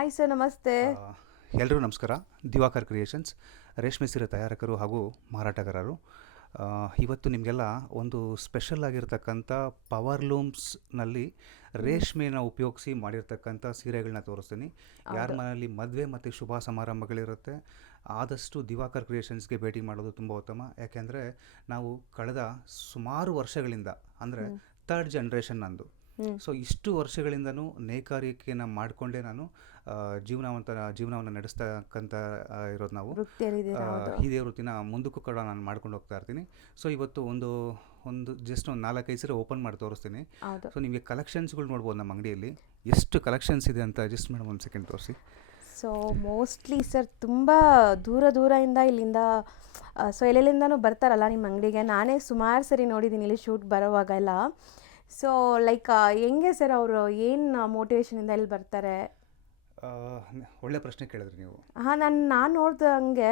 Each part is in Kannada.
ಹಾಯ್ ಸರ್, ನಮಸ್ತೆ. ಎಲ್ರಿಗೂ ನಮಸ್ಕಾರ. ದಿವಾಕರ್ ಕ್ರಿಯೇಷನ್ಸ್, ರೇಷ್ಮೆ ಸೀರೆ ತಯಾರಕರು ಹಾಗೂ ಮಾರಾಟಗಾರರು. ಇವತ್ತು ನಿಮಗೆಲ್ಲ ಒಂದು ಸ್ಪೆಷಲ್ ಆಗಿರ್ತಕ್ಕಂಥ ಪವರ್ ಲೂಮ್ಸ್ನಲ್ಲಿ ರೇಷ್ಮೆನ ಉಪಯೋಗಿಸಿ ಮಾಡಿರ್ತಕ್ಕಂಥ ಸೀರೆಗಳನ್ನ ತೋರಿಸ್ತೀನಿ. ಯಾರ ಹೌದು. ಮನೆಯಲ್ಲಿ ಮದುವೆ ಮತ್ತು ಶುಭ ಸಮಾರಂಭಗಳಿರುತ್ತೆ, ಆದಷ್ಟು ದಿವಾಕರ್ ಕ್ರಿಯೇಷನ್ಸ್ಗೆ ಭೇಟಿ ಮಾಡೋದು ತುಂಬ ಉತ್ತಮ. ಯಾಕೆಂದರೆ ನಾವು ಕಳೆದ ಸುಮಾರು ವರ್ಷಗಳಿಂದ, ಅಂದರೆ ಥರ್ಡ್ ಜನ್ರೇಷನ್ ನಂದು. ಸೊ ಇಷ್ಟು ವರ್ಷಗಳಿಂದನೂ ನೇಕಾರಿಕೆಯನ್ನು ಮಾಡಿಕೊಂಡೇ ನಾನು ಜೀವನವನ್ನು ನಡೆಸ್ತಕ್ಕಂಥ ಇರೋದು ನಾವು. ವೃತ್ತಿಯಲ್ಲಿದ್ದೀರಾ? ಹೌದು. ಇದೇ ವೃತ್ತಿನ ಮುಂದಕ್ಕೂ ಕೂಡ ನಾನು ಮಾಡ್ಕೊಂಡು ಹೋಗ್ತಾ ಇರ್ತೀನಿ. ಸೊ ಇವತ್ತು ಒಂದು ಜಸ್ಟ್ ಒಂದು 4-5 ಸೀರೆ ಓಪನ್ ಮಾಡಿ ತೋರಿಸ್ತೀನಿ. ಹೌದು. ಸೊ ನಿಮಗೆ ಕಲೆಕ್ಷನ್ಸ್ಗಳು ನೋಡ್ಬೋದು ನಮ್ಮ ಅಂಗಡಿಯಲ್ಲಿ ಎಷ್ಟು ಕಲೆಕ್ಷನ್ಸ್ ಇದೆ ಅಂತ. ಜಸ್ಟ್ ಮೇಡಮ್ ಒಂದು ಸೆಕೆಂಡ್ ತೋರಿಸಿ. ಸೊ ಮೋಸ್ಟ್ಲಿ ಸರ್ ತುಂಬ ದೂರದಿಂದ ಇಲ್ಲಿಂದ ಸೊ ಎಲ್ಲೆಲ್ಲಿಂದನೂ ಬರ್ತಾರಲ್ಲ ನಿಮ್ಮ ಅಂಗಡಿಗೆ. ನಾನೇ ಸುಮಾರು ಸರಿ ನೋಡಿದ್ದೀನಿ ಇಲ್ಲಿ ಶೂಟ್ ಬರೋವಾಗ ಎಲ್ಲ. ಸೊ ಲೈಕ್ ಹೆಂಗೆ ಸರ್, ಅವರು ಏನು ಮೋಟಿವೇಶನಿಂದ ಇಲ್ಲಿ ಬರ್ತಾರೆ? ಒಳ್ಳೆ ಪ್ರಶ್ನೆ ಕೇಳಿದ್ರಿ ನೀವು. ಹಾಂ, ನಾನು ನೋಡ್ದಂಗೆ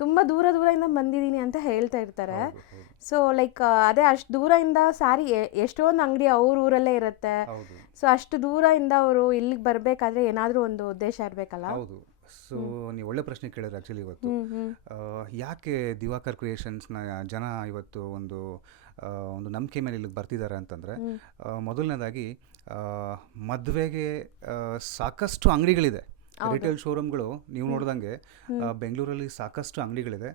ತುಂಬ ದೂರದಿಂದ ಬಂದಿದ್ದೀನಿ ಅಂತ ಹೇಳ್ತಾ ಇರ್ತಾರೆ. ಹೌದು, ಹೌದು. ಸೊ ಲೈಕ್ ಅದೇ ಅಷ್ಟು ದೂರದಿಂದ ಸಾರಿ ಎಷ್ಟೊಂದು ಅಂಗಡಿ ಅವ್ರ ಊರಲ್ಲೇ ಇರುತ್ತೆ. ಹೌದು, ಸೊ ಅಷ್ಟು ದೂರದಿಂದ ಅವರು ಇಲ್ಲಿಗೆ ಬರಬೇಕಾದ್ರೆ ಏನಾದರೂ ಒಂದು ಉದ್ದೇಶ ಇರಬೇಕಲ್ಲ? ಹೌದು. ಸೊ ನೀವು ಒಳ್ಳೆ ಪ್ರಶ್ನೆ ಕೇಳಿದ್ರೆ ಆ್ಯಕ್ಚುಲಿ ಇವತ್ತು ಯಾಕೆ ದಿವಾಕರ್ ಕ್ರಿಯೇಷನ್ಸ್ನ ಜನ ಇವತ್ತು ಒಂದು ನಂಬಿಕೆ ಮೇಲೆ ಇಲ್ಲಿಗೆ ಬರ್ತಿದ್ದಾರೆ ಅಂತಂದರೆ, ಮೊದಲನೇದಾಗಿ ಮದುವೆಗೆ ಸಾಕಷ್ಟು ಅಂಗಡಿಗಳಿದೆ, ರಿಟೇಲ್ ಶೋರೂಮ್ಗಳು. ನೀವು ನೋಡ್ದಂಗೆ ಬೆಂಗಳೂರಲ್ಲಿ ಸಾಕಷ್ಟು ಅಂಗಡಿಗಳಿದೆ.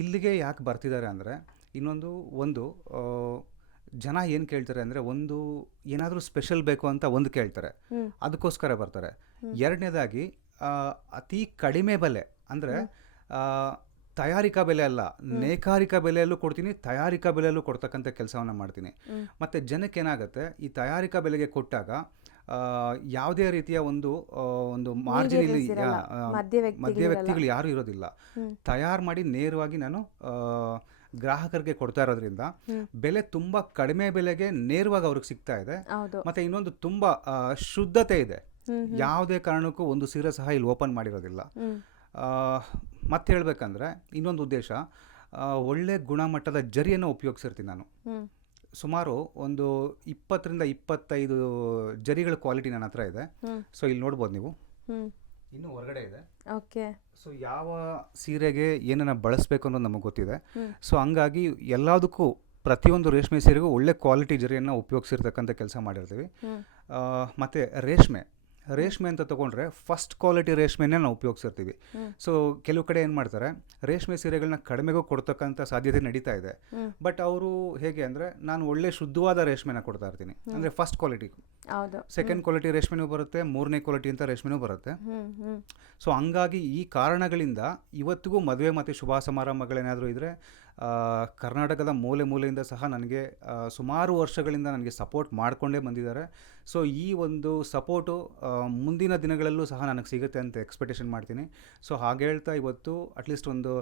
ಇಲ್ಲಿಗೆ ಯಾಕೆ ಬರ್ತಿದ್ದಾರೆ ಅಂದರೆ, ಒಂದು ಜನ ಏನು ಕೇಳ್ತಾರೆ ಅಂದರೆ, ಏನಾದರೂ ಸ್ಪೆಷಲ್ ಬೇಕು ಅಂತ ಒಂದು ಕೇಳ್ತಾರೆ, ಅದಕ್ಕೋಸ್ಕರ ಬರ್ತಾರೆ. ಎರಡನೇದಾಗಿ ಅತಿ ಕಡಿಮೆ ಬೆಲೆ, ಅಂದರೆ ತಯಾರಿಕಾ ಬೆಲೆ ಅಲ್ಲ, ನೇಕಾರಿಕಾ ಬೆಲೆಯಲ್ಲೂ ಕೊಡ್ತೀನಿ, ತಯಾರಿಕಾ ಬೆಲೆಯಲ್ಲೂ ಕೊಡ್ತಕ್ಕಂಥ ಕೆಲಸವನ್ನು ಮಾಡ್ತೀನಿ. ಮತ್ತು ಜನಕ್ಕೆ ಏನಾಗುತ್ತೆ, ಈ ತಯಾರಿಕಾ ಬೆಲೆಗೆ ಕೊಟ್ಟಾಗ ಯಾವುದೇ ರೀತಿಯ ಒಂದು ಮಾರ್ಜಿನ್ ಇಲ್ಲಿ ಮಧ್ಯವರ್ತಿಗಳು ಯಾರೂ ಇರೋದಿಲ್ಲ. ತಯಾರು ಮಾಡಿ ನೇರವಾಗಿ ನಾನು ಗ್ರಾಹಕರಿಗೆ ಕೊಡ್ತಾ ಇರೋದ್ರಿಂದ ಬೆಲೆ ತುಂಬ ಕಡಿಮೆ ಬೆಲೆಗೆ ನೇರವಾಗಿ ಅವ್ರಿಗೆ ಸಿಗ್ತಾ ಇದೆ. ಮತ್ತು ಇನ್ನೊಂದು ತುಂಬ ಶುದ್ಧತೆ ಇದೆ. ಯಾವುದೇ ಕಾರಣಕ್ಕೂ ಒಂದು ಸೀರೆ ಸಹ ಇಲ್ಲಿ ಓಪನ್ ಮಾಡಿರೋದಿಲ್ಲ. ಮತ್ತೆ ಹೇಳ್ಬೇಕಂದ್ರೆ ಇನ್ನೊಂದು ಉದ್ದೇಶ, ಒಳ್ಳೆ ಗುಣಮಟ್ಟದ ಜರಿಯನ್ನು ಉಪಯೋಗಿಸಿರ್ತೀನಿ ನಾನು. ಸುಮಾರು ಒಂದು 20-25 ಜರಿಗಳ ಕ್ವಾಲಿಟಿ ನನ್ನ ಹತ್ರ ಇದೆ. ಸೊ ಇಲ್ಲಿ ನೋಡ್ಬೋದು ನೀವು, ಇನ್ನೂ ಹೊರಗಡೆ ಇದೆ. ಓಕೆ. ಸೊ ಯಾವ ಸೀರೆಗೆ ಏನನ್ನ ಬಳಸಬೇಕು ಅನ್ನೋದು ನಮಗೆ ಗೊತ್ತಿದೆ. ಸೊ ಹಂಗಾಗಿ ಎಲ್ಲದಕ್ಕೂ ಪ್ರತಿಯೊಂದು ರೇಷ್ಮೆ ಸೀರೆಗೂ ಒಳ್ಳೆ ಕ್ವಾಲಿಟಿ ಜರಿಯನ್ನು ಉಪಯೋಗಿಸಿರ್ತಕ್ಕಂಥ ಕೆಲಸ ಮಾಡಿರ್ತೀವಿ. ಮತ್ತು ರೇಷ್ಮೆ ಅಂತ ತೊಗೊಂಡ್ರೆ ಫಸ್ಟ್ ಕ್ವಾಲಿಟಿ ರೇಷ್ಮೆನೇ ನಾವು ಉಪಯೋಗಿಸಿರ್ತೀವಿ. ಸೊ ಕೆಲವು ಕಡೆ ಏನು ಮಾಡ್ತಾರೆ, ರೇಷ್ಮೆ ಸೀರೆಗಳನ್ನ ಕಡಿಮೆಗೂ ಕೊಡ್ತಕ್ಕಂಥ ಸಾಧ್ಯತೆ ನಡೀತಾ ಇದೆ. ಬಟ್ ಅವರು ಹೇಗೆ ಅಂದರೆ, ನಾನು ಒಳ್ಳೆ ಶುದ್ಧವಾದ ರೇಷ್ಮೆನ ಕೊಡ್ತಾ ಇರ್ತೀನಿ, ಅಂದರೆ ಫಸ್ಟ್ ಕ್ವಾಲಿಟಿ. ಸೆಕೆಂಡ್ ಕ್ವಾಲಿಟಿ ರೇಷ್ಮೆನೂ ಬರುತ್ತೆ, ಮೂರನೇ ಕ್ವಾಲಿಟಿ ಅಂತ ರೇಷ್ಮೆನೂ ಬರುತ್ತೆ. ಸೊ ಹಂಗಾಗಿ ಈ ಕಾರಣಗಳಿಂದ ಇವತ್ತಿಗೂ ಮದುವೆ ಮತ್ತು ಶುಭ ಸಮಾರಂಭಗಳೇನಾದರೂ ಇದ್ದರೆ ಕರ್ನಾಟಕದ ಮೂಲೆಯಿಂದ ಸಹ ನನಗೆ ಸುಮಾರು ವರ್ಷಗಳಿಂದ ನನಗೆ ಸಪೋರ್ಟ್ ಮಾಡಿಕೊಂಡೇ ಬಂದಿದ್ದಾರೆ. ಸೊ ಈ ಒಂದು ಸಪೋರ್ಟು ಮುಂದಿನ ದಿನಗಳಲ್ಲೂ ಸಹ ನನಗೆ ಸಿಗುತ್ತೆ ಅಂತ ಎಕ್ಸ್ಪೆಕ್ಟೇಷನ್ ಮಾಡ್ತೀನಿ. ಸೊ ಹಾಗೆ ಹೇಳ್ತಾ ಇವತ್ತು ಅಟ್ಲೀಸ್ಟ್ ಒಂದು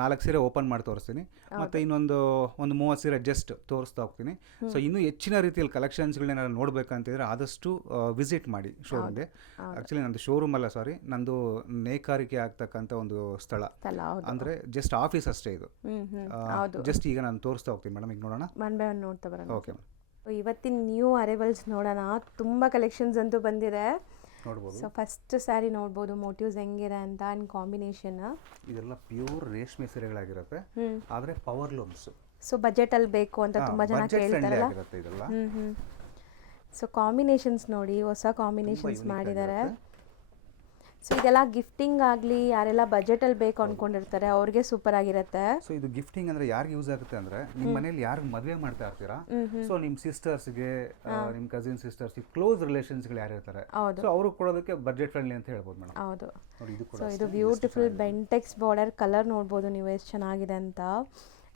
4 ಸೀರೆ ಓಪನ್ ಮಾಡಿ ತೋರಿಸ್ತೀನಿ, ಮತ್ತು ಇನ್ನೊಂದು 30 ಸೀರೆ ಜಸ್ಟ್ ತೋರಿಸ್ತಾ ಹೋಗ್ತೀನಿ. ಸೊ ಇನ್ನೂ ಹೆಚ್ಚಿನ ರೀತಿಯಲ್ಲಿ ಕಲೆಕ್ಷನ್ಸ್ಗಳನ್ನ ನೋಡಬೇಕಂತಿದ್ರೆ ಆದಷ್ಟು ವಿಸಿಟ್ ಮಾಡಿ ಶೋರೂಮ್ಗೆ. ಆ್ಯಕ್ಚುಲಿ ನಂದು ಶೋರೂಮ್ ಅಲ್ಲ, ಸಾರಿ, ನಂದು ನೇಕಾರಿಕೆ ಆಗ್ತಕ್ಕಂಥ ಒಂದು ಸ್ಥಳ, ಅಂದರೆ ಜಸ್ಟ್ ಆಫೀಸ್ ಅಷ್ಟೇ ಇದು. ಜಸ್ಟ್ ಈಗ ನಾನು ತೋರಿಸ್ತಾ ಹೋಗ್ತೀನಿ ಮೇಡಮ್. ಈಗ ನೋಡೋಣ, ನೋಡ್ತಾ ಬರೋಣ. Okay madam. ಇವತ್ತಿನ ನ್ಯೂ ಅರೈವಲ್ಸ್ ನೋಡೋಣ. ತುಂಬ ಕಲೆಕ್ಷನ್ಸ್ ಅಂತೂ ಬಂದಿದೆ. ನೋಡ್ಬೋದು. ಸೊ ಫಸ್ಟ್ ಸ್ಯಾರಿ ನೋಡ್ಬೋದು, ಮೋಟಿವ್ಸ್ ಹೆಂಗಿದೆ ಅಂತ, ಆ್ಯಂಡ್ ಕಾಂಬಿನೇಷನ್. ಇದೆಲ್ಲ ಪ್ಯೂರ್ ರೇಷ್ಮೆ ಸೀರೆಗಳಾಗಿರುತ್ತೆ, ಆದರೆ ಪವರ್ ಲೂಮ್ಸ್. ಸೊ ಬಜೆಟಲ್ಲಿ ಬೇಕು ಅಂತ ತುಂಬ ಜನ ಕೇಳ್ತಾರಲ್ಲ. ಸೊ ಕಾಂಬಿನೇಷನ್ಸ್ ನೋಡಿ, ಹೊಸ ಕಾಂಬಿನೇಷನ್ಸ್ ಮಾಡಿದ್ದಾರೆ. ಸೊ ಇದೆಲ್ಲ ಗಿಫ್ಟಿಂಗ್ ಆಗಲಿ, ಯಾರೆಲ್ಲ ಬಜೆಟಲ್ಲಿ ಬೇಕು ಅಂದ್ಕೊಂಡಿರ್ತಾರೆ ಅವ್ರಿಗೆ ಸೂಪರ್ ಆಗಿರುತ್ತೆ. ಸೊ ಇದು ಗಿಫ್ಟಿಂಗ್ ಅಂದರೆ ಯಾರಿಗೆ ಯೂಸ್ ಆಗುತ್ತೆ ಅಂದರೆ, ನಿಮ್ಮ ಮನೇಲಿ ಯಾರಿಗೆ ಮದುವೆ ಮಾಡ್ತಾ ಇರ್ತೀರಾ, ಸೊ ನಿಮ್ಮ ಸಿಸ್ಟರ್ಸ್ಗೆ, ನಿಮ್ಮ ಕಸಿನ್ ಸಿಸ್ಟರ್ಸ್ಗೆ, ಕ್ಲೋಸ್ ರಿಲೇಷನ್ಸ್ಗಳು ಯಾರು ಇರ್ತಾರೆ, ಸೊ ಅವರು ಕೊಡೋದಕ್ಕೆ ಬಜೆಟ್ ಫ್ರೆಂಡ್ಲಿ ಅಂತ ಹೇಳ್ಬೋದು ಮೇಡಮ್. ಹೌದು. ಸೊ ಇದು ಬ್ಯೂಟಿಫುಲ್ ಬೆಂಟೆಕ್ಸ್ ಬಾರ್ಡರ್ ಕಲರ್ ನೋಡ್ಬೋದು ನೀವು ಎಷ್ಟು ಚೆನ್ನಾಗಿದೆ ಅಂತ.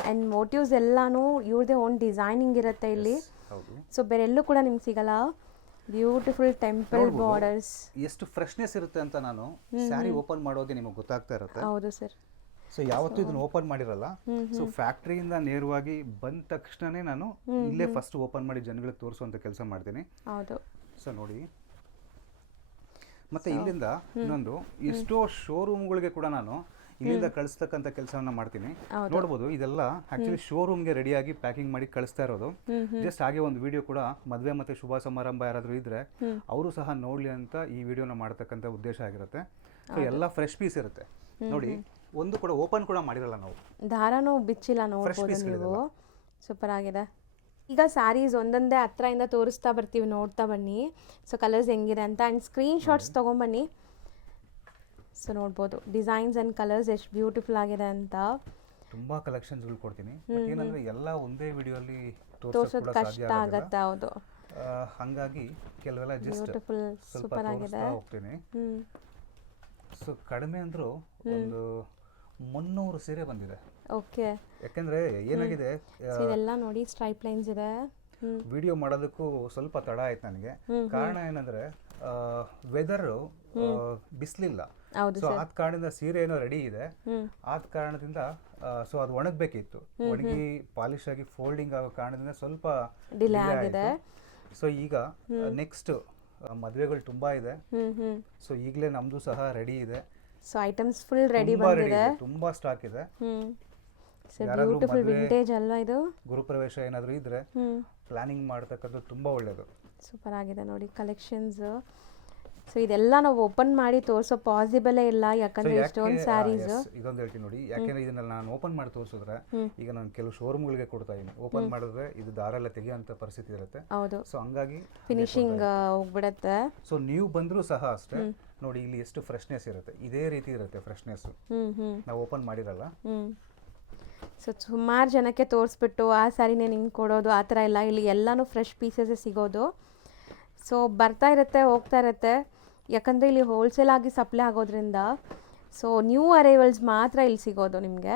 ಆ್ಯಂಡ್ ಮೋಟಿವ್ಸ್ ಎಲ್ಲಾನು ಇವ್ರದೇ ಓನ್ ಡಿಸೈನಿಂಗ್ ಇರುತ್ತೆ ಇಲ್ಲಿ. ಸೊ ಬೇರೆ ಎಲ್ಲೂ ಕೂಡ ನಿಮ್ಗೆ ಸಿಗಲ್ಲ. Beautiful temple borders. ಎಷ್ಟು ಫ್ರೆಶ್ನೆಸ್ ಇರುತ್ತೆ ಅಂತ ನಾನು ಸ್ಯಾರಿ ಓಪನ್ ಮಾಡೋಗೆ ನಿಮಗೆ ಗೊತ್ತಾಗ್ತಾ ಇರುತ್ತೆ. ಹೌದು ಸರ್. ಸೊ ಯಾವತ್ತೂ ಇದನ್ನು ಓಪನ್ ಮಾಡಿರಲ್ಲ. ಸೊ ಫ್ಯಾಕ್ಟ್ರಿಯಿಂದ ನೇರವಾಗಿ ಬಂದ ತಕ್ಷಣನೇ ನಾನು ಇಲ್ಲೇ ಫಸ್ಟ್ ಓಪನ್ ಮಾಡಿ ಜನಗಳಿಗೆ ತೋರಿಸುವಂಥ ಕೆಲಸ ಮಾಡ್ತೀನಿ. ಹೌದು. ಸೊ ನೋಡಿ, ಮತ್ತು ಇಲ್ಲಿಂದ ಇನ್ನೊಂದು ಎಷ್ಟೋ ಶೋರೂಮ್ಗಳಿಗೆ ಕೂಡ ನಾನು ಇಲ್ಲಿಂದ ಕಳಿಸ್ತಕ್ಕಂಥ ಕೆಲಸವನ್ನ ಮಾಡ್ತೀನಿ. ನೋಡ್ಬೋದು ಇದೆಲ್ಲ ಆಕ್ಚುಲಿ ಶೋರೂಮ್ಗೆ ರೆಡಿಯಾಗಿ ಪ್ಯಾಕಿಂಗ್ ಮಾಡಿ ಕಳಿಸ್ತಾ ಇರೋದು. ಜಸ್ಟ್ ಹಾಗೆ ಒಂದು ವಿಡಿಯೋ ಕೂಡ ಮದುವೆ ಮತ್ತು ಶುಭ ಸಮಾರಂಭ ಯಾರಾದರೂ ಇದ್ರೆ ಅವರು ಸಹ ನೋಡ್ಲಿ ಅಂತ ಈ ವಿಡಿಯೋನ ಮಾಡ್ತಕ್ಕಂಥ ಉದ್ದೇಶ ಆಗಿರುತ್ತೆ. ಸೊ ಎಲ್ಲ ಫ್ರೆಶ್ ಪೀಸ್ ಇರುತ್ತೆ ನೋಡಿ, ಒಂದು ಕೂಡ ಓಪನ್ ಕೂಡ ಮಾಡಿರಲ್ಲ ನಾವು, ದಾರನೂ ಬಿಚ್ಚಿಲ್ಲ, ನೋಡ್ಬೋದು ನೀವು. ಸೂಪರ್ ಆಗಿದೆ. ಈಗ ಸ್ಯಾರೀಸ್ ಒಂದೊಂದೇ ಹತ್ರದಿಂದ ತೋರಿಸ್ತಾ ಬರ್ತೀವಿ, ನೋಡ್ತಾ ಬನ್ನಿ. ಸೊ ಕಲರ್ಸ್ ಹೆಂಗಿದೆ ಅಂತ ಆ್ಯಂಡ್ ಸ್ಕ್ರೀನ್ ಶಾಟ್ಸ್ ತೊಗೊಂಬನ್ನಿ. ಸೊ ನೋಡ್ಬೋದು ಡಿಸೈನ್ಸ್ ಆ್ಯಂಡ್ ಕಲರ್ಸ್ ಎಷ್ಟು ಬ್ಯೂಟಿಫುಲ್ ಆಗಿದೆ ಅಂತ. ತುಂಬಾ ಕಲೆಕ್ಷನ್ಸ್ಗಳು ಕೊಡ್ತೀನಿ, ಬಟ್ ಏನಂದ್ರೆ ಎಲ್ಲ ಒಂದೇ ವಿಡಿಯೋಲಿ ತೋರಿಸೋದು ಕಷ್ಟ ಆಗತ್ತೆ. ಹೌದು, ಹಂಗಾಗಿ ಕೆಲವೆಲ್ಲ ಜಸ್ಟ್ ಬ್ಯೂಟಿಫುಲ್ ಸ್ವಲ್ಪ ಸೂಪರ್ ಆಗಿದೆ. ತೋರಿಸ್ತಾ ಹೋಗ್ತೀನಿ. ಸೊ ಕಡಿಮೆ ಅಂದರೂ ಒಂದು 300 ಸೀರೆ ಬಂದಿದೆ. ಓಕೆ, ಯಾಕೆಂದ್ರೆ ಏನಾಗಿದೆ, ಇದೆಲ್ಲ ನೋಡಿ ಸ್ಟ್ರೈಪ್ ಲೈನ್ಸ್ ಇದೆ. ವಿಡಿಯೋ ಮಾಡೋದಕ್ಕೂ ಸ್ವಲ್ಪ ತಡ ಆಯ್ತು ನನಗೆ. ಕಾರಣ ಏನಂದ್ರೆ ವೆದರು ಬಿಸಿಲಿಲ್ಲ. ಸೊ ಆದ ಕಾರಣದಿಂದ ಸೀರೆ ಏನೋ ರೆಡಿ ಇದೆ, ಆದ ಕಾರಣದಿಂದ ಸೊ ಅದು ಒಣಗಬೇಕಿತ್ತು. ಒಣಗಿ ಪಾಲಿಶ್ ಆಗಿ ಫೋಲ್ಡಿಂಗ್ ಆಗೋ ಕಾರಣದಿಂದ ಸ್ವಲ್ಪ ಡಿಲೇ ಆಗಿದೆ. ಸೊ ಈಗ ನೆಕ್ಸ್ಟ್ ಮದುವೆಗಳು ತುಂಬಾ ಇದೆ. ಸೊ ಈಗಲೇ ನಮ್ದು ಸಹ ರೆಡಿ ಇದೆ. ಸೊ ಐಟಮ್ಸ್ ಫುಲ್ ರೆಡಿ ಬಂದಿದೆ, ತುಂಬಾ ಸ್ಟಾಕ್ ಇದೆ. ಬ್ಯೂಟಿಫುಲ್ ವಿಂಟೇಜ್ ಅಲ್ವಾ ಇದು? ಗುರುಪ್ರವೇಶ ಏನಾದರೂ ಇದ್ರೆ ಪ್ಲಾನಿಂಗ್ ಮಾಡ್ತಕ್ಕಂಥದ್ದು ತುಂಬಾ ಒಳ್ಳೇದು. ಸೂಪರ್ ಆಗಿದೆ ನೋಡಿ ಕಲೆಕ್ಷನ್ಸ್. ಸೊ ಇದೆಲ್ಲ ನಾವು ಓಪನ್ ಮಾಡಿ ತೋರಿಸೋ ಪಾಸಿಬಲೇ ಇಲ್ಲ, ಯಾಕಂದ್ರೆ ಎಷ್ಟೊಂದು ಸ್ಯಾರೀಸ್. ಇದೊಂದು ಹೇಳ್ತೀನಿ ನೋಡಿ, ಯಾಕೆಂದ್ರೆ ಇದನ್ನೆಲ್ಲ ನಾನು ಓಪನ್ ಮಾಡಿ ತೋರಿಸಿದ್ರೆ ಈಗ ನಾನು ಕೆಲವು ಶೋರೂಮ್ಗಳಿಗೆ ಕೊಡ್ತಾ ಇದ್ದೀನಿ. ಓಪನ್ ಮಾಡಿದ್ರೆ ಇದು ದಾರ ಎಲ್ಲ ತೆಗಿಯೋಂಥ ಪರಿಸ್ಥಿತಿ ಇರುತ್ತೆ. ಹೌದು, ಸೊ ಹಂಗಾಗಿ ಫಿನಿಶಿಂಗ್ ಹೋಗ್ಬಿಡತ್ತೆ. ಸೊ ನೀವು ಬಂದರೂ ಸಹ ಅಷ್ಟೇ ನೋಡಿ, ಇಲ್ಲಿ ಎಷ್ಟು ಫ್ರೆಶ್ನೆಸ್ ಇರುತ್ತೆ, ಇದೇ ರೀತಿ ಇರುತ್ತೆ ಫ್ರೆಶ್ನೆಸ್. ನಾವು ಓಪನ್ ಮಾಡಿರಲ್ಲ. ಸೊ ಸುಮಾರು ಜನಕ್ಕೆ ತೋರಿಸ್ಬಿಟ್ಟು ಆ ಸ್ಯಾರಿನೇ ನಿಂಗೆ ಕೊಡೋದು ಆ ಥರ ಇಲ್ಲ, ಇಲ್ಲಿ ಎಲ್ಲನೂ ಫ್ರೆಶ್ ಪೀಸಸ್ಸೇ ಸಿಗೋದು. ಸೊ ಬರ್ತಾ ಇರುತ್ತೆ, ಹೋಗ್ತಾ ಇರುತ್ತೆ, ಯಾಕಂದರೆ ಇಲ್ಲಿ ಹೋಲ್ಸೇಲ್ ಆಗಿ ಸಪ್ಲೈ ಆಗೋದ್ರಿಂದ. ಸೊ ನ್ಯೂ ಅರೈವಲ್ಸ್ ಮಾತ್ರ ಇಲ್ಲಿ ಸಿಗೋದು ನಿಮಗೆ.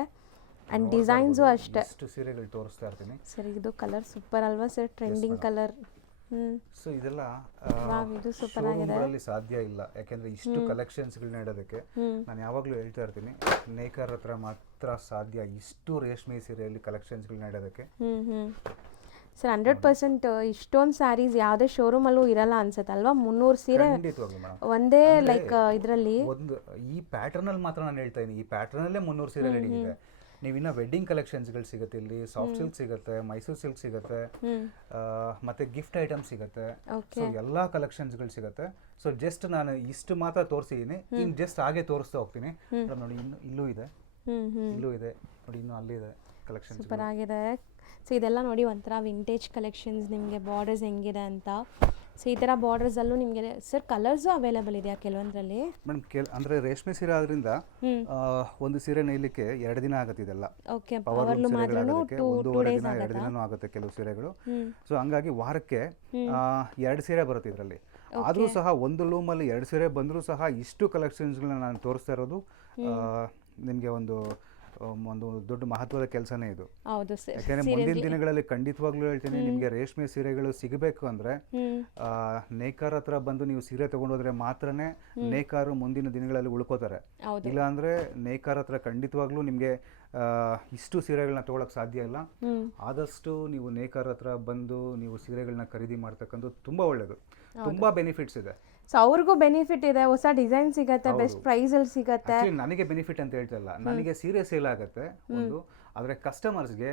ಆ್ಯಂಡ್ ಡಿಸೈನ್ಸು ಅಷ್ಟೇ. ಎಷ್ಟು ಸೀರೆಗಳು ತೋರಿಸ್ತಾ ಇರ್ತೀನಿ ಸರ್. ಇದು ಕಲರ್ ಸೂಪರ್ ಅಲ್ವಾ ಸರ್? Trending colour. ಸೊ ಇದೆಲ್ಲ ಇದು ಸೂಪರ್ ಆಗಿದೆ. ಸಾಧ್ಯ ಇಲ್ಲ, ಯಾಕೆಂದ್ರೆ ಇಷ್ಟು ಕಲೆಕ್ಷನ್ಸ್ಗಳನ್ನ ಇಡೋದಕ್ಕೆ. ನಾನು ಯಾವಾಗಲೂ ಹೇಳ್ತಾ ಇರ್ತೀನಿ, ನೇಕಾರ್ ಹತ್ರ ಮಾತ್ರ ಸಾಧ್ಯ ಇಷ್ಟು ರೇಷ್ಮೆ ಸೀರೆಯಲ್ಲಿ ಕಲೆಕ್ಷನ್ಸ್ಗಳನ್ನ ಇಡೋದಕ್ಕೆ. ಸರ್ 100% ಇಷ್ಟೊಂದು ಸ್ಯಾರೀಸ್ ಯಾವುದೇ ಶೋರೂಮಲ್ಲೂ ಇರಲ್ಲ ಅನ್ಸುತ್ತೆ ಅಲ್ವಾ? 300 ಸೀರೆ ಒಂದೇ ಲೈಕ್ ಇದರಲ್ಲಿ ಒಂದು ಈ ಪ್ಯಾಟರ್ನ್ ಅಲ್ಲಿ ಮಾತ್ರ ನಾನು ಹೇಳ್ತಾ ಇದ್ದೀನಿ. ಈ ಪ್ಯಾಟರ್ನ್ ಅಲ್ಲೇ 300 ಸೀರೆ ರೆಡಿ ಇದೆ. ನೀವು ಇನ್ನ ವೆಡ್ಡಿಂಗ್ ಕಲೆಕ್ಷನ್ಸ್ಗಳು ಸಿಗುತ್ತೆ, ಇಲ್ಲಿ ಸಾಫ್ಟ್ ಸಿಲ್ಕ್ ಸಿಗುತ್ತೆ, ಮೈಸೂರು ಸಿಲ್ಕ್ ಸಿಗುತ್ತೆ, ಮತ್ತೆ ಗಿಫ್ಟ್ ಐಟಮ್ ಸಿಗುತ್ತೆ. ಸೊ ಎಲ್ಲಾ ಕಲೆಕ್ಷನ್ಸ್ಗಳು ಸಿಗುತ್ತೆ. ಸೊ ಜಸ್ಟ್ ನಾನು ಇಷ್ಟು ಮಾತ್ರ ತೋರಿಸಿದ್ದೀನಿ, ಇನ್ನು ಜಸ್ಟ್ ಹಾಗೆ ತೋರಿಸ್ತಾ ಹೋಗ್ತೀನಿ. ನೋಡಿ ಇಲ್ಲೂ ಇದೆ, ಇಲ್ಲೂ ಇದೆ ನೋಡಿ, ಇನ್ನು ಅಲ್ಲಿದೆ ಕಲೆಕ್ಷನ್. ಸೂಪರ್ ಆಗಿದೆ. ಸೊ ಇದೆಲ್ಲ ನೋಡಿ ಒಂಥರ ವಿಂಟೇಜ್ ಕಲೆಕ್ಷನ್ಸ್. ನಿಮಗೆ ಬಾರ್ಡರ್ಸ್ ಹೆಂಗಿದೆ ಅಂತ. ಸೊ ಈ ಥರ ಬಾರ್ಡರ್ಸಲ್ಲೂ ನಿಮಗೆ ಸರ್ ಕಲರ್ಸು ಅವೈಲೇಬಲ್ ಇದೆಯಾ ಕೆಲವೊಂದರಲ್ಲಿ? ಮೇಡಮ್ ಅಂದರೆ ರೇಷ್ಮೆ ಸೀರೆ ಆದ್ರಿಂದ ಒಂದು ಸೀರೆ ನೇಯಲಿಕ್ಕೆ 2 ದಿನ ಆಗುತ್ತೆ. ಇದೆಲ್ಲ ಓಕೆ, ಪವರ್ಲೂಮ್ ಸೀರೆಗಳಾಗೋದಕ್ಕೆ 1.5 ದಿನ 2 ದಿನನೂ ಆಗುತ್ತೆ ಕೆಲವು ಸೀರೆಗಳು. ಸೊ ಹಂಗಾಗಿ ವಾರಕ್ಕೆ 2 ಸೀರೆ ಬರುತ್ತೆ ಇದರಲ್ಲಿ. ಆದರೂ ಸಹ ಒಂದು ಲೂಮಲ್ಲಿ 2 ಸೀರೆ ಬಂದರೂ ಸಹ ಇಷ್ಟು ಕಲೆಕ್ಷನ್ಸ್ಗಳನ್ನ ನಾನು ತೋರಿಸ್ತಾ ಇರೋದು ನಿಮಗೆ ಒಂದು ದೊಡ್ಡ ಮಹತ್ವದ ಕೆಲಸನೇ ಇದು. ಯಾಕೆಂದ್ರೆ ಮುಂದಿನ ದಿನಗಳಲ್ಲಿ ಖಂಡಿತವಾಗ್ಲೂ ಹೇಳ್ತೀನಿ, ನಿಮಗೆ ರೇಷ್ಮೆ ಸೀರೆಗಳು ಸಿಗಬೇಕು ಅಂದ್ರೆ ನೇಕಾರ ಹತ್ರ ಬಂದು ನೀವು ಸೀರೆ ತಗೊಂಡೋದ್ರೆ ಮಾತ್ರನೇ ನೇಕಾರು ಮುಂದಿನ ದಿನಗಳಲ್ಲಿ ಉಳ್ಕೋತಾರೆ. ಇಲ್ಲ ಅಂದ್ರೆ ನೇಕಾರ ಹತ್ರ ಖಂಡಿತವಾಗ್ಲೂ ನಿಮ್ಗೆ ಇಷ್ಟು ಸೀರೆಗಳನ್ನ ತಗೊಳಕ್ ಸಾಧ್ಯ ಇಲ್ಲ. ಆದಷ್ಟು ನೀವು ನೇಕಾರ ಹತ್ರ ಬಂದು ನೀವು ಸೀರೆಗಳನ್ನ ಖರೀದಿ ಮಾಡ್ತಕ್ಕಂಥದ್ದು ತುಂಬಾ ಒಳ್ಳೇದು. ತುಂಬಾ ಬೆನಿಫಿಟ್ಸ್ ಇದೆ. ಸೊ ಅವ್ರಿಗೂ ಬೆನಿಫಿಟ್ ಇದೆ, ಹೊಸ ಡಿಸೈನ್ ಸಿಗತ್ತೆ, ಬೆಸ್ಟ್ ಪ್ರೈಸ್ ಅಲ್ಲಿ ಸಿಗತ್ತೆ. ನನಗೆ ಬೆನಿಫಿಟ್ ಅಂತ ಹೇಳ್ತಾ ಇಲ್ಲ, ನನಗೆ ಸೀರೆ ಸೇಲ್ ಆಗುತ್ತೆ ಒಂದು, ಆದ್ರೆ ಕಸ್ಟಮರ್ಸ್ಗೆ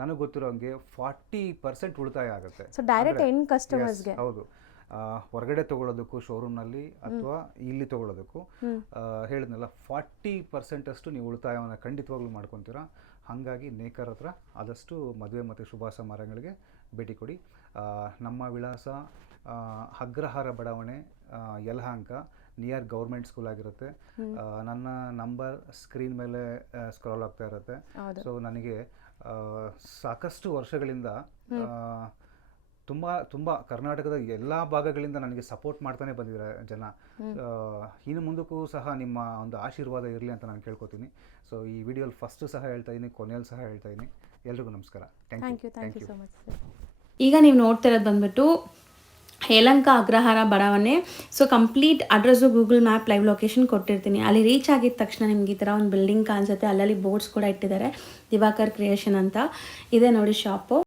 ನನಗೆ ಗೊತ್ತಿರೋಂಗೆ 40% ಉಳಿತಾಯ ಆಗುತ್ತೆ. ಸೊ ಡೈರೆಕ್ಟ್ ಎಂಡ್ ಕಸ್ಟಮರ್ಸ್ಗೆ. ಹೌದು, ಹೊರಗಡೆ ತಗೊಳ್ಳೋದಕ್ಕೂ ಶೋರೂಮ್ನಲ್ಲಿ ಅಥವಾ ಇಲ್ಲಿ ತಗೊಳ್ಳೋದಕ್ಕೂ ಹೇಳಿದ್ನಲ್ಲ, 40% ಅಷ್ಟು ನೀವು ಉಳಿತಾಯವನ್ನು ಖಂಡಿತವಾಗ್ಲೂ ಮಾಡ್ಕೊತೀರಾ. ಹಾಗಾಗಿ ನೇಕಾರ ಹತ್ರ ಆದಷ್ಟು ಮದುವೆ ಮತ್ತು ಶುಭ ಸಮಾರಂಭಗಳಿಗೆ ಭೇಟಿ ಕೊಡಿ. ನಮ್ಮ ವಿಳಾಸ ಅಗ್ರಹಾರ ಬಡಾವಣೆ, ಯಲಹಂಕ, ನಿಯರ್ ಗೌರ್ಮೆಂಟ್ ಸ್ಕೂಲ್ ಆಗಿರುತ್ತೆ. ನನ್ನ ನಂಬರ್ ಸ್ಕ್ರೀನ್ ಮೇಲೆ ಸ್ಕ್ರಾಲ್ ಆಗ್ತಾ ಇರುತ್ತೆ. ಸೊ ನನಗೆ ಸಾಕಷ್ಟು ವರ್ಷಗಳಿಂದ ತುಂಬ ಕರ್ನಾಟಕದ ಎಲ್ಲ ಭಾಗಗಳಿಂದ ನನಗೆ ಸಪೋರ್ಟ್ ಮಾಡ್ತಾನೆ ಬಂದಿದ್ದಾರೆ ಜನ. ಇನ್ನು ಮುಂದಕ್ಕೂ ಸಹ ನಿಮ್ಮ ಒಂದು ಆಶೀರ್ವಾದ ಇರಲಿ ಅಂತ ನಾನು ಕೇಳ್ಕೊತೀನಿ. ಸೊ ಈ ವಿಡಿಯೋಲಿ ಫಸ್ಟ್ ಸಹ ಹೇಳ್ತಾ ಇದ್ದೀನಿ, ಕೊನೆಯಲ್ಲಿ ಸಹ ಹೇಳ್ತಾ ಇದ್ದೀನಿ. ಎಲ್ರಿಗೂ ನಮಸ್ಕಾರ. Thank you so much. ಈಗ ನೀವು ನೋಡ್ತಾ ಇರೋದು ಬಂದ್ಬಿಟ್ಟು ಯಲಹಂಕ ಅಗ್ರಹಾರ ಬಡಾವಣೆ. So complete address Google map live location ಕೊಟ್ಟಿರ್ತೀನಿ. ಅಲ್ಲಿ ರೀಚ್ ಆಗಿದ ತಕ್ಷಣ ನಿಮ್ಗೆ ಈ ಥರ ಒಂದು ಬಿಲ್ಡಿಂಗ್ ಕಾಣಿಸುತ್ತೆ. ಅಲ್ಲಲ್ಲಿ ಬೋರ್ಡ್ಸ್ ಕೂಡ ಇಟ್ಟಿದ್ದಾರೆ, ದಿವಾಕರ್ ಕ್ರಿಯೇಷನ್ ಅಂತ ಇದೆ ನೋಡಿ ಶಾಪು.